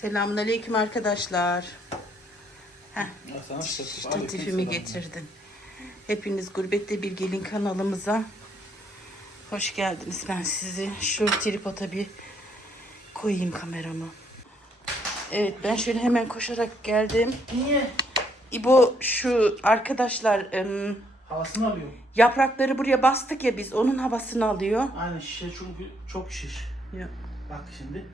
Selamünaleyküm arkadaşlar. Heh, statifimi getirdim. Hepiniz Gurbette Bir Gelin kanalımıza hoş geldiniz. Ben sizi şu tripoda bir koyayım kameramı. Evet ben şöyle hemen koşarak geldim. Niye? İbo şu arkadaşlar em, Havasını alıyor. yaprakları buraya bastık ya biz onun havasını alıyor. Aynen şişe çünkü çok şiş. Ya. Bak şimdi.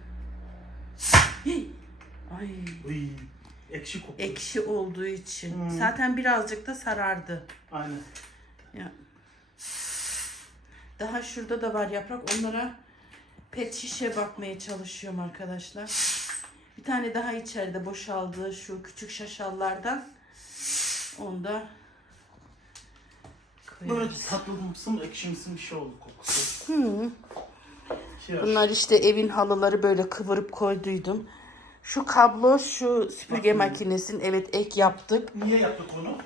Ay Uy, ekşi kokuyor. ekşi olduğu için. Hmm. Zaten birazcık da sarardı. Aynen. Ya. Daha şurada da var yaprak. Onlara pet şişe bakmaya çalışıyorum arkadaşlar. Bir tane daha içeride boşaldı şu küçük şaşallardan. Onu da Böyle koyarız. tatlımsı mı ekşimsi bir şey oldu kokusu. Hı. Şey Bunlar işte evin halıları böyle kıvırıp koyduydum. Şu kablo şu süpürge makinesinin evet ek yaptık. Niye yaptık onu?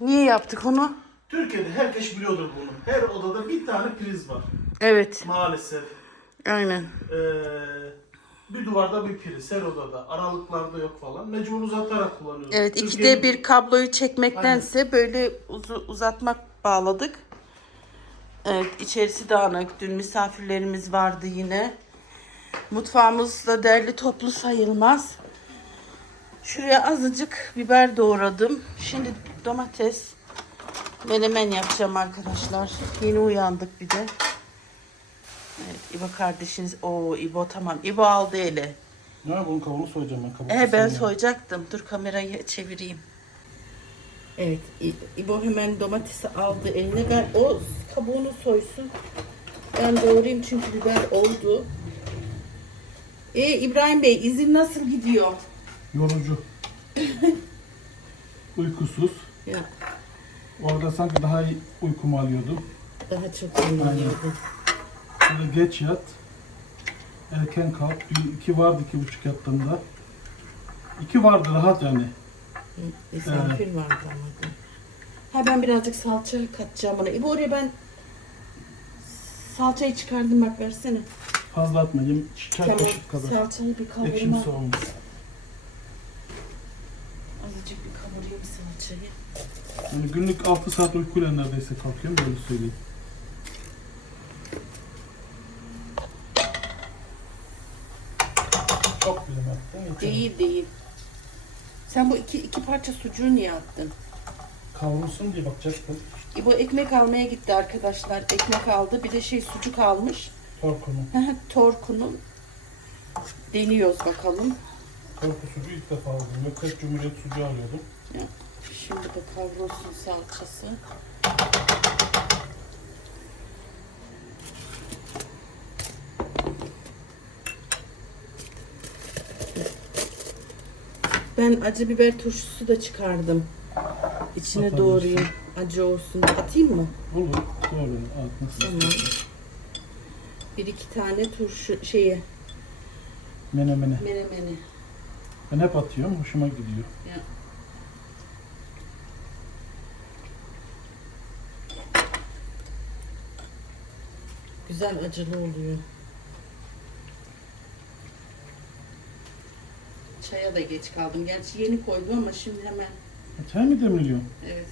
Niye yaptık onu? Türkiye'de herkes biliyordur bunu. Her odada bir tane priz var. Evet Maalesef. aynen. Ee, bir duvarda bir priz her odada. Aralıklarda yok falan. Mecbur uzatarak kullanıyoruz. Evet Türkiye'de- ikide bir kabloyu çekmektense böyle uzu- uzatmak bağladık. Evet içerisi dağınık. Dün misafirlerimiz vardı yine. Mutfağımız da derli toplu sayılmaz. Şuraya azıcık biber doğradım. Şimdi domates menemen yapacağım arkadaşlar. Yeni uyandık bir de. Evet İbo kardeşiniz. Oo İbo tamam. İbo aldı ele. Ne bunun kabuğunu soyacağım ben. Kabuğu Ee, ben soyacağım. soyacaktım. Dur kamerayı çevireyim. Evet, İbo hemen domatesi aldı eline. Gal o kabuğunu soysun. Ben doğrayayım çünkü biber oldu. E İbrahim Bey, izin nasıl gidiyor? Yorucu. Uykusuz. Ya Orada sanki daha iyi uykumu alıyordum. daha çok dinleniyordu. Geç yat. Erken kalk. Dün iki vardı iki buçuk yattığımda. İki vardı rahat yani. Misafir vardı ama. Ha ben birazcık salça katacağım buna. İbo oraya ben salçayı çıkardım bak versene. Fazla atmayayım. Çay Tamam. kaşık kadar. Salçayı bir kavurma. Ekşimsi olmaz. Azıcık bir kavurayım salçayı. Yani günlük 6 saat uykuyla neredeyse kalkıyorum böyle söyleyeyim. Çok güzel. Değil değil. Sen bu iki, iki parça sucuğu niye attın? Kavrulsun diye bakacaktım. İbo ekmek almaya gitti arkadaşlar. Ekmek aldı. Bir de şey sucuk almış. Torkunu. Torkunun. Deniyoruz bakalım. Torku sucuğu ilk defa aldım. Yok hep Cumhuriyet sucuğu alıyordum. Ya, Şimdi de kavrulsun salçası. Ben acı biber turşusu da çıkardım. İçine Atabilirsin. doğrayayım. Acı olsun. Atayım mı? Olur. Doğru. Tamam. Bir iki tane turşu şeyi Menemene. menemeni. Ben hep atıyorum. Hoşuma gidiyor. Ya. Güzel acılı oluyor. Çaya da geç kaldım. Gerçi yeni koydum ama şimdi hemen E, Çay mı demliyorsun? evet.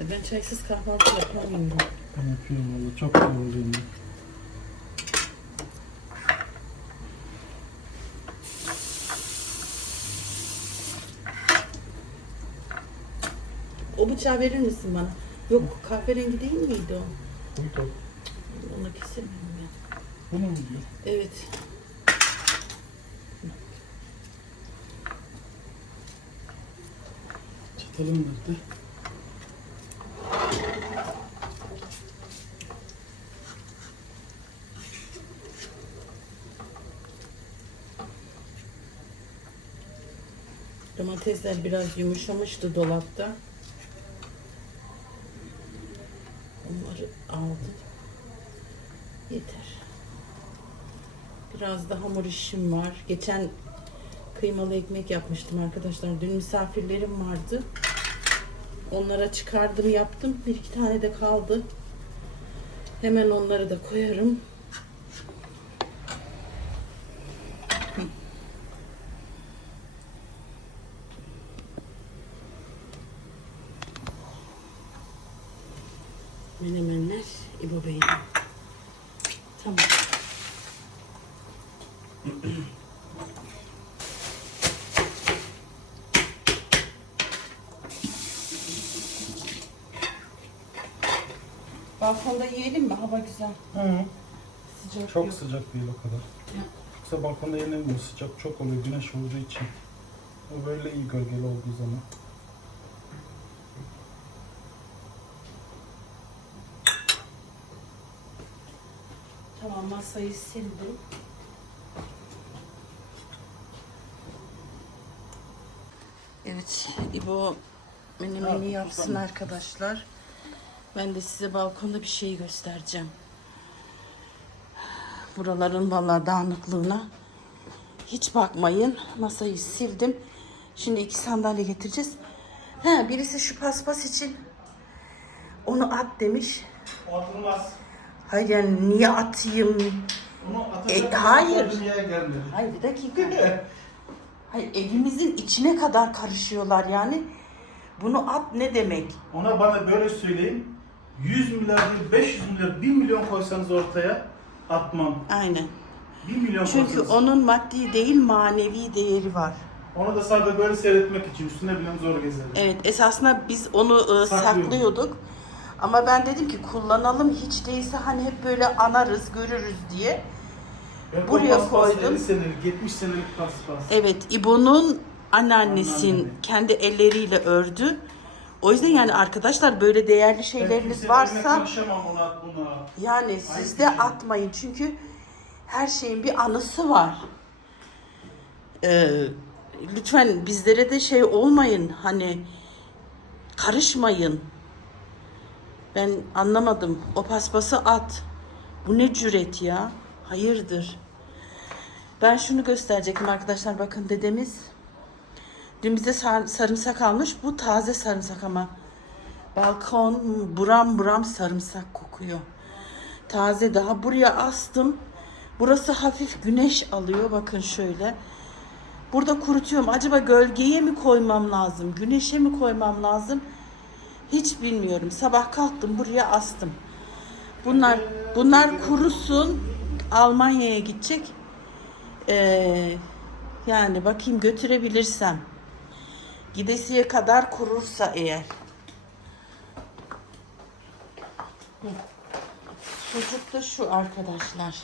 E Ben çaysız kahvaltı yapamıyorum. Ben yapıyorum valla. Çok yani. O bıçağı verir misin bana? Yok kahverengi değil miydi o? Koy. Onu kesemiyorum ben. Bunu mu diyor? Evet. Çatalım nerede? Domatesler biraz yumuşamıştı dolapta. Onları aldım. Yeter. Biraz da hamur işim var. Geçen kıymalı ekmek yapmıştım arkadaşlar. Dün misafirlerim vardı. Onlara çıkardım yaptım. Bir iki tane de kaldı. Hemen onları da koyarım. Balkonda yiyelim mi? Hava güzel. Hı. Sıcak Çok yok. sıcak değil o kadar. Yoksa balkonda yenilmiyor. Sıcak çok oluyor güneş olduğu için. O böyle iyi gölgeli olduğu zaman. Tamam masayı sildim. Evet, İbo menemeni yapsın arkadaşlar. Ben de size balkonda bir şey göstereceğim. Buraların vallahi dağınıklığına hiç bakmayın. Masayı sildim. Şimdi iki sandalye getireceğiz. He, birisi şu paspas için onu at demiş. Atılmaz. Hayır yani niye atayım? Onu atacak E, hayır. Hayır bir dakika. Hayır evimizin içine kadar karışıyorlar yani. Bunu at ne demek? Ona bana böyle söyleyin. 100 milyar değil 500 milyar 1 milyon koysanız ortaya atmam. Aynen. 1 milyon Çünkü koysanız. onun maddi değil manevi değeri var. Onu da sadece böyle seyretmek için üstüne bile zor gezerim. Evet esasında biz onu e, Saklıyorduk. Ama ben dedim ki kullanalım hiç değilse hani hep böyle anarız görürüz diye. Ben buraya koydum. 50 senelik 70 senelik paspas. Evet İbo'nun anneannesinin Anneanne. kendi elleriyle ördü. O yüzden yani arkadaşlar böyle değerli şeyleriniz varsa. Yani siz de atmayın çünkü her şeyin bir anısı var. Ee, lütfen bizlere de şey olmayın hani karışmayın. Ben anlamadım. O paspası at. Bu ne cüret ya? Hayırdır? Ben şunu gösterecektim arkadaşlar. Bakın dedemiz dün sar- sarımsak almış. Bu taze sarımsak ama. Balkon buram buram sarımsak kokuyor. Taze daha buraya astım. Burası hafif güneş alıyor. Bakın şöyle. Burada kurutuyorum. Acaba gölgeye mi koymam lazım? Güneşe mi koymam lazım? Hiç bilmiyorum. Sabah kalktım buraya astım. Bunlar bunlar kurusun. Almanya'ya gidecek. Ee, yani bakayım götürebilirsem. Gidesiye kadar kurursa eğer. Sucuk da şu arkadaşlar.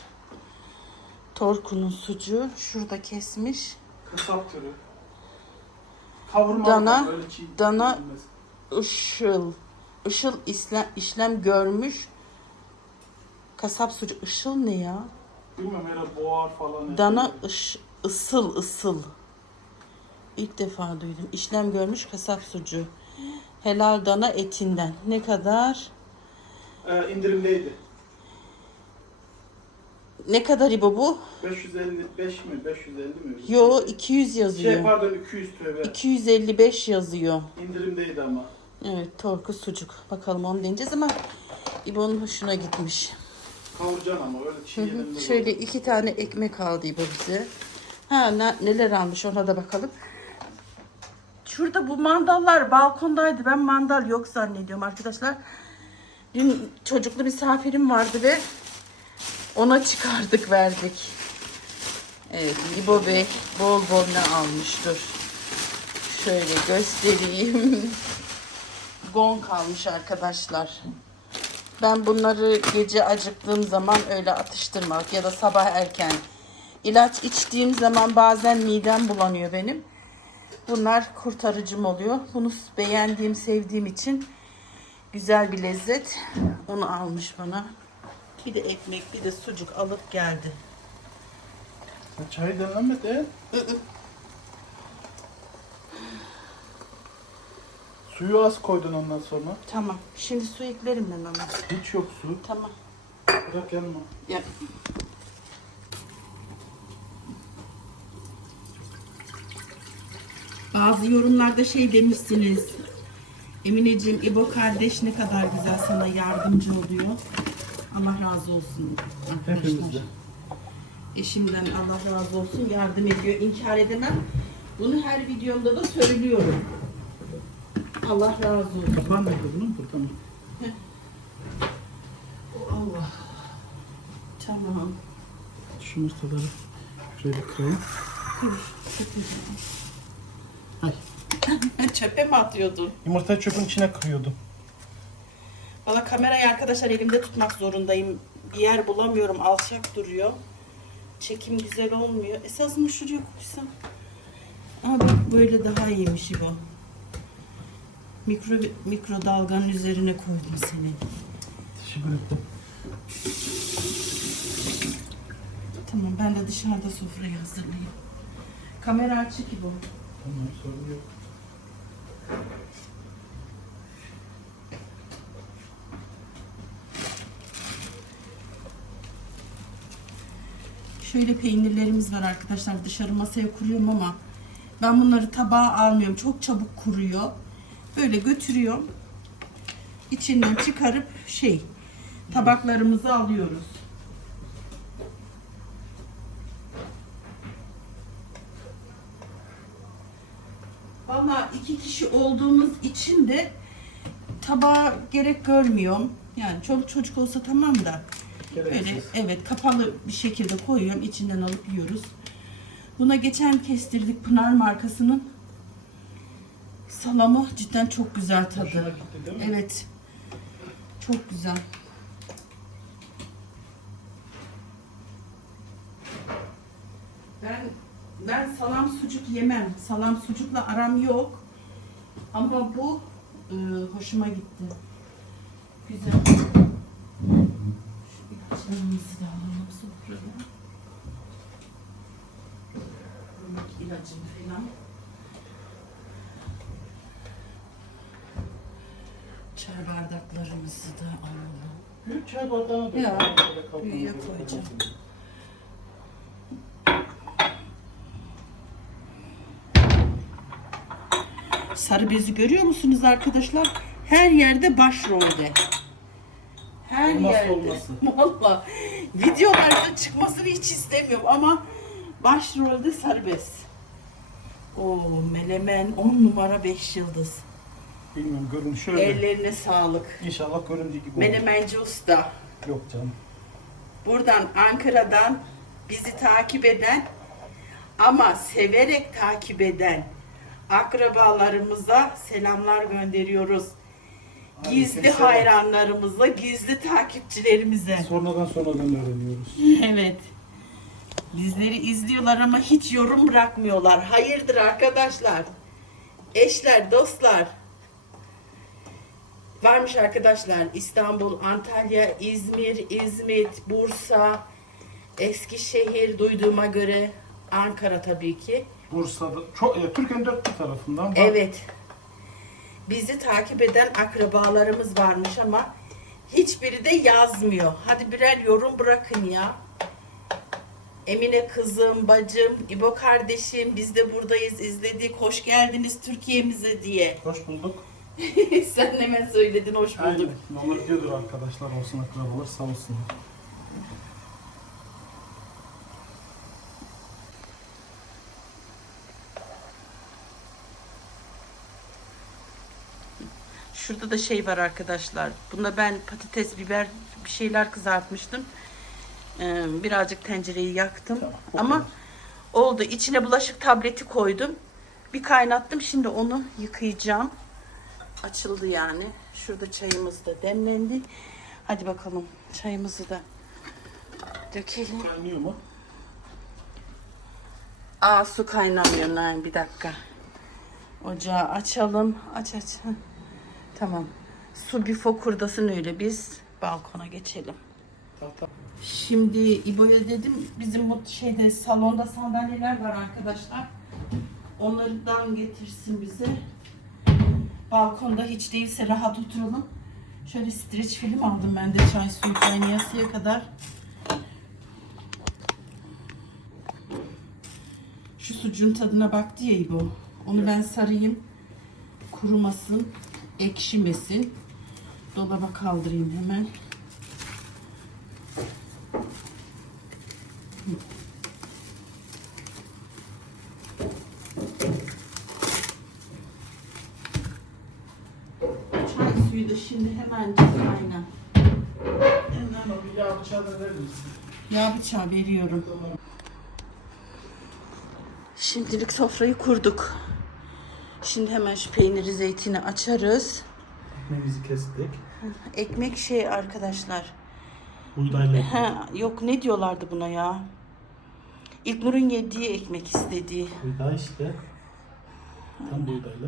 Torku'nun sucuğu şurada kesmiş. Kasap türü. Kavurma Dana- dana- yenmez. Işıl. İşlem, işlem görmüş. Kasap sucuğu. Işıl ne ya? Bilmiyorum herhalde boğar falan. Dana ış, ısıl ısıl. İlk defa duydum. İşlem görmüş kasap sucuğu. Helal dana etinden. Ne kadar? Ee, indirimdeydi. Ne kadar İbo bu? 555 mi? 550 mi? Yo 200 Şey yazıyor. pardon 200 TL. 255 yazıyor. İndirimdeydi ama. Evet torku sucuk. Bakalım onu deneyeceğiz ama İbo'nun hoşuna gitmiş. Kavuracaksın ama öyle çiğ yenilmez. Şöyle iki tane ekmek aldı İbo bize. Ha ne- neler almış ona da bakalım. Şurada bu mandallar balkondaydı. Ben mandal yok zannediyorum arkadaşlar. Dün çocuklu misafirim vardı ve ona çıkardık verdik. Evet İbo Bey bol bol ne almıştır. Şöyle göstereyim. Gon kalmış arkadaşlar. Ben bunları gece acıktığım zaman öyle atıştırmak ya da sabah erken ilaç içtiğim zaman bazen midem bulanıyor benim. Bunlar kurtarıcım oluyor. Bunu beğendiğim, sevdiğim için güzel bir lezzet. Onu almış bana. Bir de ekmek, bir de sucuk alıp geldi. Sen çayı demlemedi. Suyu az koydun ondan sonra. Tamam. Şimdi su eklerim ben ona. Hiç yok su. Tamam. Bırak yanma. Ya. Bazı yorumlarda şey demişsiniz. Emineciğim İbo kardeş ne kadar güzel sana yardımcı oluyor. Allah razı olsun arkadaşlar. Hepimizde. Eşimden Allah razı olsun yardım ediyor. İnkar edemem. Bunu her videomda da söylüyorum. Allah razı olsun. Kapan nerede bunun? Dur tamam. Allah. Tamam. Şu yumurtaları Şöyle kırayım. Çöpe mi atıyordun? Yumurtayı çöpün içine kırıyordum. Valla kamerayı arkadaşlar elimde tutmak zorundayım. Bir yer bulamıyorum. Alçak duruyor. Çekim güzel olmuyor. Esasında şuraya koysam. Ama bak böyle daha iyiymiş bu. Mikro, mikrodalganın üzerine koydum seni. Teşekkür ederim. Tamam ben de dışarıda sofrayı hazırlayayım. Kamera açık ki bu. Şöyle peynirlerimiz var arkadaşlar. Dışarı masaya kuruyorum ama ben bunları tabağa almıyorum. Çok çabuk kuruyor. Böyle götürüyorum. İçinden çıkarıp şey tabaklarımızı alıyoruz. Valla iki kişi olduğumuz için de tabağa gerek görmüyorum. Yani çoluk çocuk olsa tamam da Böyle evet kapalı bir şekilde koyuyorum. içinden alıp yiyoruz. Buna geçen kestirdik Pınar markasının salamı cidden çok güzel tadı. gitti değil mi? Evet. Çok güzel. Ben ben salam sucuk yemem. Salam sucukla aram yok. Ama bu e, hoşuma gitti. Güzel. Şu ilacımızı da alalım sofraya. İlacım falan. Çay bardaklarımızı da alalım. Büyük çay bardağı da. Ya, büyüğe koyacağım. Sarı bezi görüyor musunuz arkadaşlar? Her yerde başrolde. Her Olmazsa yerde. olmazı. Valla videolarda çıkmasını hiç istemiyorum ama başrolde sarı bez. Oo melemen 10 numara 5 yıldız. Bilmiyorum görün şöyle. Ellerine sağlık. İnşallah göründüğü gibi olur. Menemenci usta. Yok canım. Buradan Ankara'dan bizi takip eden ama severek takip eden akrabalarımıza selamlar gönderiyoruz. Gizli hayranlarımıza, gizli takipçilerimize. Sonradan sonradan öğreniyoruz. Evet. Bizleri izliyorlar ama hiç yorum bırakmıyorlar. Hayırdır arkadaşlar? Eşler, dostlar. Varmış arkadaşlar İstanbul, Antalya, İzmir, İzmit, Bursa, Eskişehir duyduğuma göre Ankara tabii ki. Bursa'da, çok, e, Türkiye'nin dört bir tarafından var. Evet. Bizi takip eden akrabalarımız varmış ama hiçbiri de yazmıyor. Hadi birer yorum bırakın ya. Emine kızım, bacım, İbo kardeşim biz de buradayız izledik. Hoş geldiniz Türkiye'mize diye. Hoş bulduk. Sen hemen söyledin hoş bulduk. Aynen. Ne olur diyordur arkadaşlar olsun akrabalar sağ olsunlar. Şurada da şey var arkadaşlar. Bunda ben patates, biber bir şeyler kızartmıştım. Ee, birazcık tencereyi yaktım. Tamam, Ama oldu. İçine bulaşık tableti koydum. Bir kaynattım. Şimdi onu yıkayacağım. Açıldı yani. Şurada çayımız da demlendi. Hadi bakalım çayımızı da dökelim. Kaynıyor mu? Aa su kaynamıyor Naim bir dakika. Ocağı açalım. Aç aç. Tamam. Su bir fokurdasın öyle biz balkona geçelim. Şimdi İbo'ya dedim bizim bu şeyde salonda sandalyeler var arkadaşlar. Onlardan getirsin bize. Balkonda hiç değilse rahat oturalım. Şöyle streç film aldım ben de çay suyu kaynayasıya kadar. Şu sucuğun tadına baktı ya İbo. Onu ben sarayım. Kurumasın, ekşimesin. Dolaba kaldırayım hemen. Çay suyu da şimdi hemen kaynar. Hemen bir yağ bıçağı verir misin? Yağ bıçağı veriyorum. Şimdilik sofrayı kurduk. Şimdi hemen şu peyniri zeytini açarız. Ekmeğimizi kestik. Ekmek şey arkadaşlar. Buğdayla ekmek. Ha, yok ne diyorlardı buna ya? İlknur'un yediği ekmek istediği. Buğday işte. Tam buğdayla.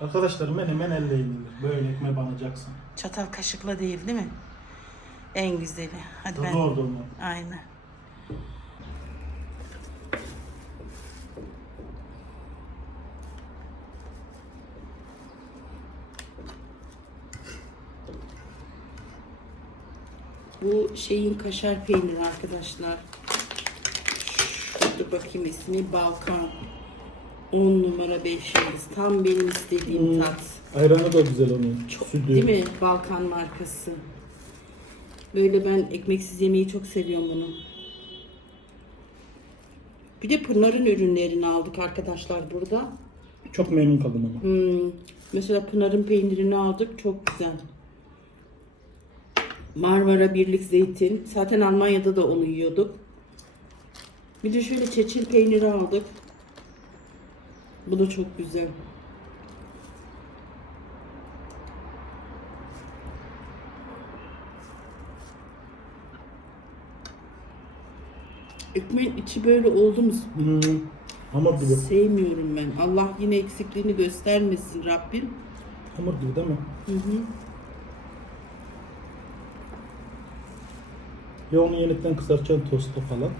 Arkadaşlar menemen elle yenilir. Böyle ekmeğe banacaksın. Çatal kaşıkla değil değil mi? En güzeli. Hadi ben. olmalı. Aynen. Bu şeyin kaşar peyniri arkadaşlar. Şurada bakayım ismi Balkan. 10 numara 5 yıldız. Tam benim istediğim Hmm. tat. Ayranı da güzel onun. Çok, Sütü. değil mi? Balkan markası. Böyle ben ekmeksiz yemeği çok seviyorum bunu. Bir de Pınar'ın ürünlerini aldık arkadaşlar burada. Çok memnun kaldım ama. Hmm, mesela Pınar'ın peynirini aldık. Çok güzel. Marmara Birlik Zeytin. Zaten Almanya'da da onu yiyorduk. Bir de şöyle çeçil peyniri aldık. Bu da çok güzel. Ekmeğin içi böyle oldu mu Hmm. Hamur gibi. sevmiyorum ben. Allah yine eksikliğini göstermesin Rabbim. Hamur gibi değil mi? Hı hı. Ya onu yeniden kızartacaksın tosta falan.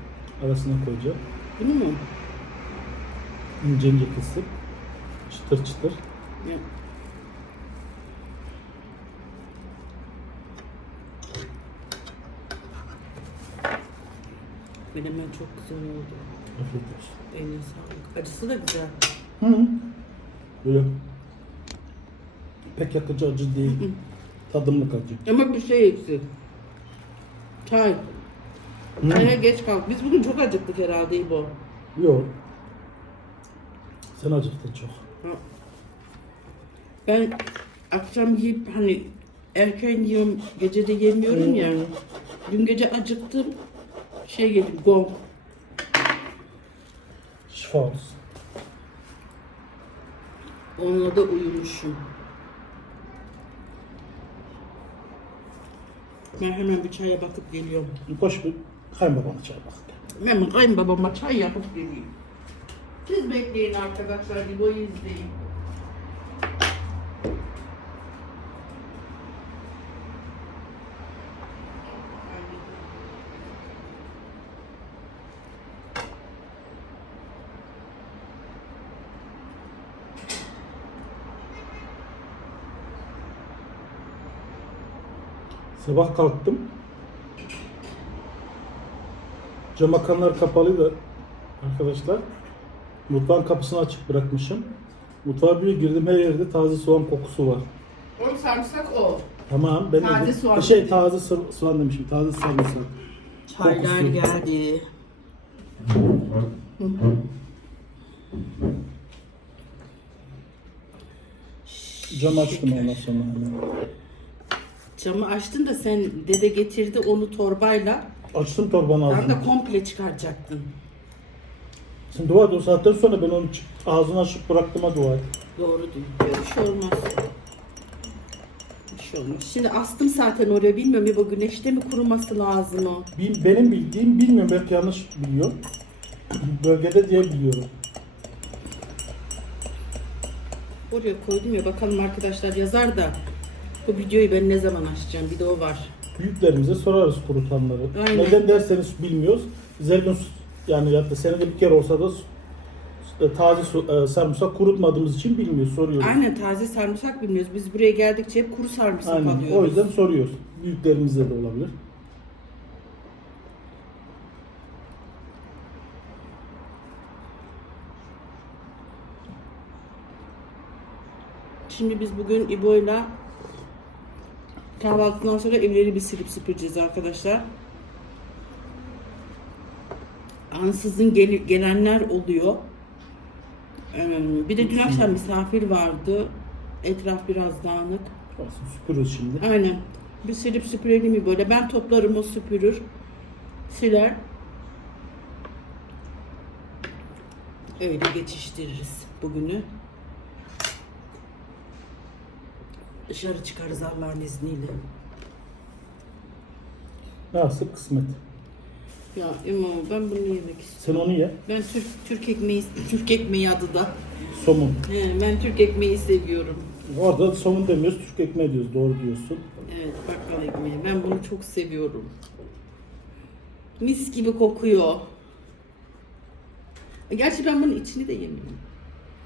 Arasına koyacaksın. Bunu mu? İnce ince kesip. Çıtır çıtır. Ya. Menemen çok güzel oldu. Afiyet olsun. Eline sağlık. Acısı da güzel. Hı hı. Böyle pek yakıcı acı değil. Tadımlık acı. Ama bir şey eksik. Çay. Hı. Çaya geç kaldık. Biz bugün çok acıktık herhalde İbo. Yok. Sen acıktın çok. Ben akşam yiyip hani erken yiyorum, gece de yemiyorum ya. Dün gece acıktım. Şey yedim, gong. Şifa olsun. Onunla da uyumuşum. Ben hemen bir çaya bakıp geliyorum. Koş bir kayınbabana çay bak. Hemen kayınbabama çay yapıp geleyim. Siz bekleyin arkadaşlar, İbo'yu izleyin. Sabah kalktım. Cam akanlar kapalıydı arkadaşlar. Mutfağın kapısını açık bırakmışım. Mutfağa bir girdim her yerde taze soğan kokusu var. Oğlum sarımsak o. Tamam ben Taze de soğan şey dedi. taze soğan demişim. Taze sarımsak. Çaylar Kokusu. geldi. Cam açtım ondan sonra hemen. Camı açtın da sen dede getirdi onu torbayla. Açtım torbanın Sen ağzını. de komple çıkaracaktın. Şimdi dua et o saatten sonra ben onu çık- ağzını açıp bıraktığıma dua et. Doğru diyor. Bir şey olmaz. Bir şey olmaz. Şimdi astım zaten oraya bilmiyorum ya bu güneşte mi kuruması lazım o? Bil- Benim bildiğim bilmiyorum belki yanlış biliyor. Bölgede diye biliyorum. Oraya koydum ya bakalım arkadaşlar yazar da bu videoyu ben ne zaman açacağım bir de o var. Büyüklerimize sorarız kurutanları. Aynen. Neden derseniz bilmiyoruz. Biz her gün su- yani ya da senede bir kere olsa da e, taze e, sarımsak kurutmadığımız için bilmiyoruz, soruyoruz. Aynen taze sarımsak bilmiyoruz. Biz buraya geldikçe hep kuru sarımsak Aynen. alıyoruz. O yüzden soruyoruz. Büyüklerimizde de olabilir. Şimdi biz bugün İbo'yla kahvaltıdan sonra evleri bir silip süpüreceğiz arkadaşlar. Ansızın gel- gelenler oluyor. Ee, Bir de dün akşam misafir vardı. Etraf biraz dağınık. Olsun, süpürürüz şimdi. Aynen. Bir silip süpürelim mi böyle? Ben toplarım o süpürür. Siler. Öyle geçiştiririz bugünü. Dışarı çıkarız Allah'ın izniyle. Nasip kısmet. Ya İmam ben bunu yemek istiyorum. Sen onu ye. Ben Türk Türk ekmeği Türk ekmeği adı da. Somun. He, ben Türk ekmeği seviyorum. Orada somun demiyoruz, Türk ekmeği diyoruz. Doğru diyorsun. Evet bakkal ekmeği. Ben bunu çok seviyorum. Mis gibi kokuyor. Gerçi ben bunun içini de yemiyorum.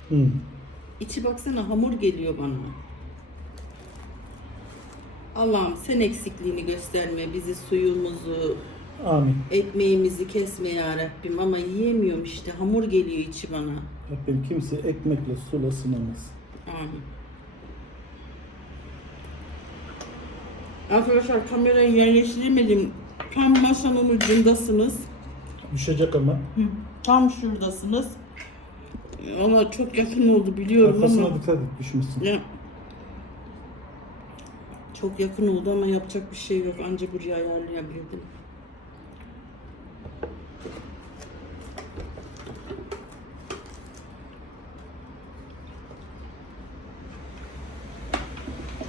Hı. İçi baksana hamur geliyor bana. Allah'ım sen eksikliğini gösterme. Bizi suyumuzu, Amin. ekmeğimizi kesme ya Rabbim. Ama yiyemiyorum işte. Hamur geliyor içi bana. Rabbim kimse ekmekle suyla sınamaz. Amin. Arkadaşlar kamerayı yerleştiremedim. Tam masanın ucundasınız. Düşecek ama. Tam şuradasınız. Ama çok yakın oldu biliyorum ama. dikkat et düşmesin. Ya, çok yakın oldu ama yapacak bir şey yok. Anca buraya ayarlayabildim.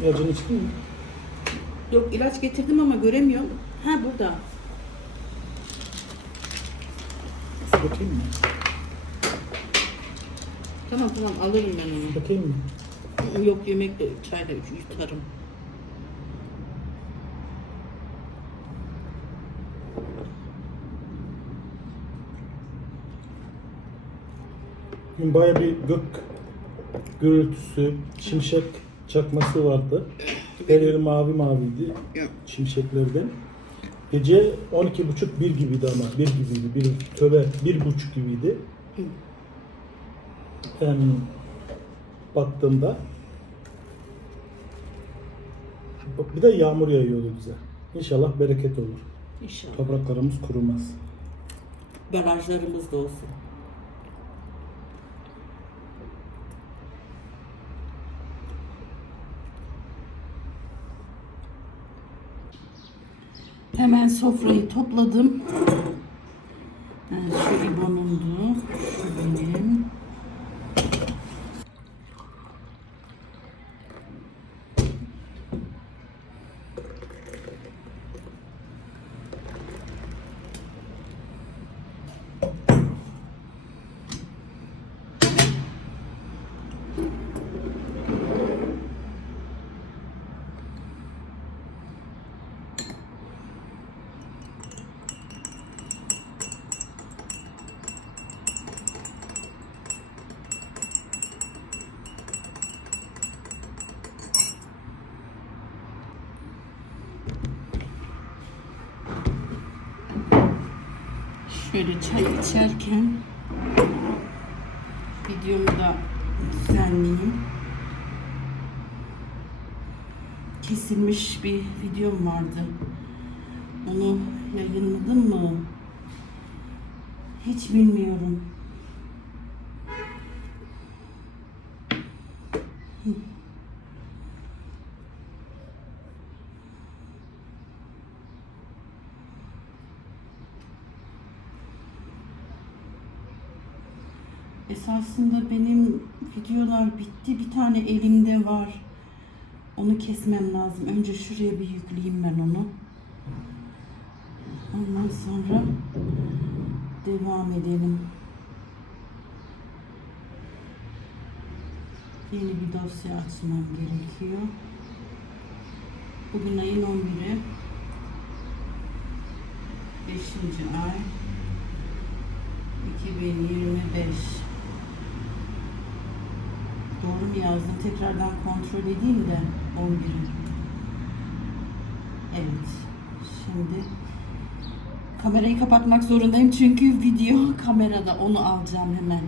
İlacını içtin mi? Yok ilaç getirdim ama göremiyorum. Ha burada. Su dökeyim mi? Tamam tamam alırım ben onu. Dökeyim mi? Yok yemekle çayla yutarım. Baya bir gök gürültüsü, şimşek çakması vardı. Her yeri mavi maviydi şimşeklerden. Gece 12.30 bir gibiydi ama bir gibiydi. Bir töbe bir buçuk gibiydi. Ben baktığımda bir de yağmur yağıyordu bize. İnşallah bereket olur. İnşallah. Topraklarımız kurumaz. Barajlarımız da olsun. Hemen sofrayı topladım. Yani şu İbo'nundu, şu benim. Şöyle çay içerken videomu da düzenleyeyim. Kesilmiş bir videom vardı. Onu yayınladım mı? Hiç bilmiyorum. Esasında benim videolar bitti. Bir tane elimde var. Onu kesmem lazım. Önce şuraya bir yükleyeyim ben onu. Ondan sonra devam edelim. Yeni bir dosya açmam gerekiyor. Bugün ayın 11'i. 5. ay. 2025 Doğru mu yazdım? Tekrardan kontrol edeyim de 11'i. Evet. Şimdi kamerayı kapatmak zorundayım çünkü video kamerada onu alacağım hemen.